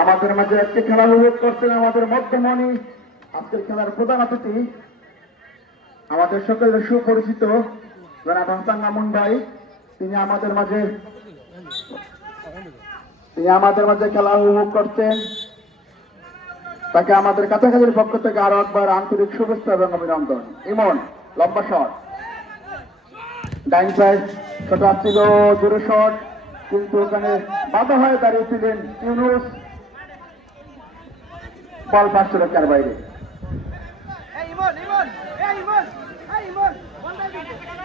আমাদের মাঝে একটি খেলা উপভোগ করছেন আমাদের মধ্যমণি। আজকের খেলার প্রধান অতিথি আমাদের সকলের সুপরিচিত জনাব মামুন ভাই। তিনি আমাদের মাঝে তিনি আমাদের মাঝে খেলা উপভোগ করছেন। তাকে আমাদের কাছাকাছির পক্ষ থেকে আরও একবার আন্তরিক শুভেচ্ছা এবং অভিনন্দন। ইমন, লম্বা শট। ডাইন সাইড, ছোট ছিল জোরে শট। কিন্তু ওখানে বাধা হয়ে দাঁড়িয়েছিলেন ইউনুস। Hey, Iman! One বাইরে।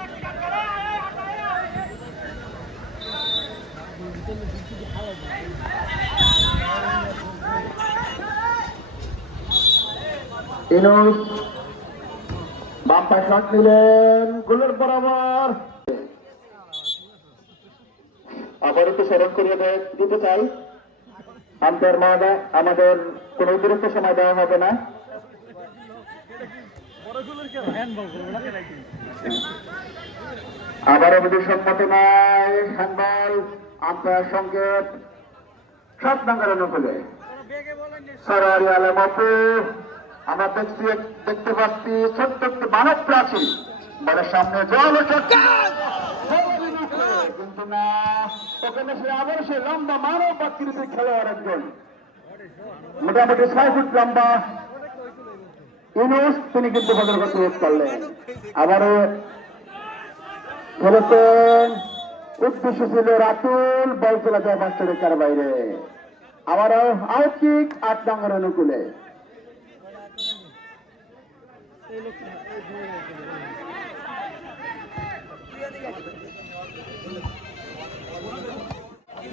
বাম পায়ে শট নিলেন গোলের বরাবর। আবার একটু স্মরণ করিয়ে দিতে চাই। মহোদয় আমাদের কোন অতিরিক্ত সময় দেওয়া হবে না। যদি সম্মত নয় হ্যান্ডবল আম্পায়ার সংকেত, সাত নাম্বার অনুকূলে সরারি আলম আপু, আমরা দেখছি, দেখতে পাচ্ছি ছোট্ট মানব সামনে জল কিন্তু না। ওখানে সে আবার সে লম্বা মানব আকৃতির খেলোয়াড় একজন মোটামুটি ছয় ফুট লম্বা। ইউনুস, তিনি কিন্তু বদল করতে বোধ করলেন। আবারও খেলেছেন। উদ্দেশ্য ছিল রাতুল, বল চলে যায় পাঁচশো রেখার বাইরে আবারও আউট কিক, আট নম্বর অনুকূলে।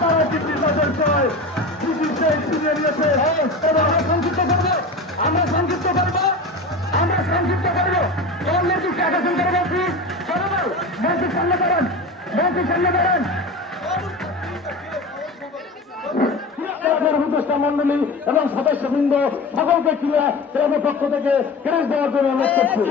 তারা নিয়েছে। এবং আমরা সংক্ষিপ্ত করব। আমরা সংক্ষিপ্ত করব। আমরা সংক্ষিপ্ত করব। কোন সামনে করেন সামনে করেন মন্ডলী এবং সদস্যবৃন্দ সকলকে ক্রিয়া ক্লাবের পক্ষ থেকে ক্রেজ দেওয়ার জন্য অনুরোধ করছি।